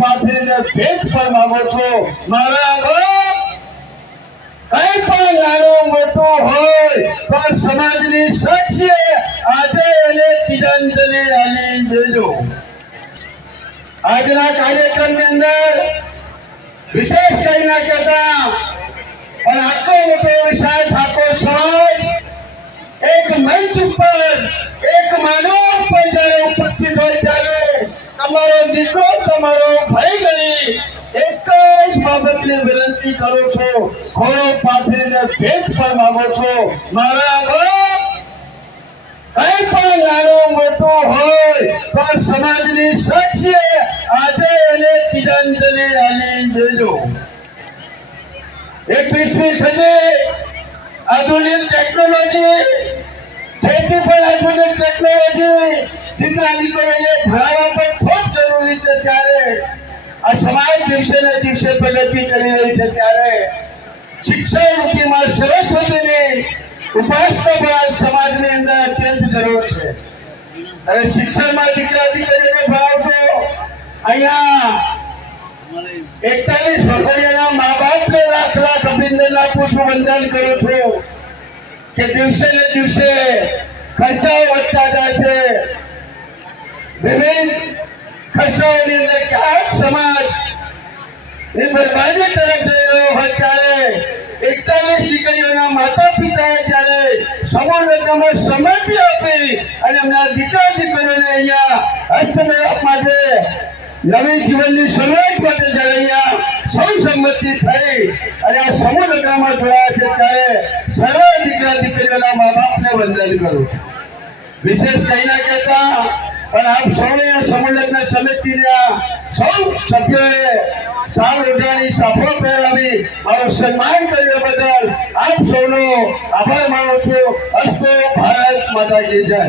પાથરીને ભેટ પણ માંગો છો. મારા કઈ પણ નાનું મોટું હોય, પણ સમાજની સાક્ષીએ આજે એને તિરંજલિ આલી દેજો. આજના કાર્યક્રમની અંદર વિશેષ કઈ ના કહેતા, પણ આટલો મોટો વિશાળ ઠાકોર સમાજ એક મંચ ઉપર, એક માનવ ઉપર જ્યારે ઉપસ્થિત હોય ત્યારે તમારો દીકરો તમારો ભય ગણી એક જ બાબતની વિનંતી કરું છું. ખોળો પાથરીને ભેટ પણ માંગો છો. મારા કઈ પણ નાનું મોટું હોય પણ સમાજની સાક્ષીએ આજે એને તિરંજલિ આલી દેજો એકવીસમી સદી આધુનિક ટેકનોલોજી, ખેતી પણ આધુનિક ટેકનોલોજી દીકરા દીકરીઓને ભણાવવા ત્યારે આ સમાજ દિવસે ને દિવસે પ્રગતિ કરી રહી છે ત્યારે શિક્ષણ રૂપીમાં સરસ્વતીની ઉપાસના પણ આ સમાજની અંદર અત્યંત જરૂર છે. અને શિક્ષણમાં દીકરા દીકરીને ભણાવજો અહીંયા એકતાલીસ ભગોડિયાના મા બાપને લાખ લાખ અભિનંદન આપું છું, વંદન કરું છું કે દિવસે ને દિવસે ખર્ચાઓ વધતા જાય છે વિવિધ ખર્ચાઓની અંદર ક્યાંક સમાજ એ બરબાદી તરફ જઈ રહ્યો હોય ત્યારે એકતાલીસ દીકરીઓના માતા પિતાએ જ્યારે સમૂહ લગ્નમાં સંમતિ આપી અને એમના દીકરા દીકરીઓને અહીંયા હસ્તમેળાપ માટે નવી જીવનની શરૂઆત માટે જ્યારે અહીંયા સૌ સંમતિ થઈ અને આ સમૂહ લગ્નમાં જોડાયા છે ત્યારે સર્વ દીકરા દીકરીઓના મા બાપને વંદન કરું છું વિશેષ કઈ ના કહેતા પણ આપ સૌએ આ સમૂહ લગ્ન સમિતિના સૌ સભ્યોએ સાલ રોજાની સાફો પહેરાવી મારું સન્માન કર્યો બદલ આપ સૌનો આભાર માનું છું. અસ્તો ભારત માતા કી જય.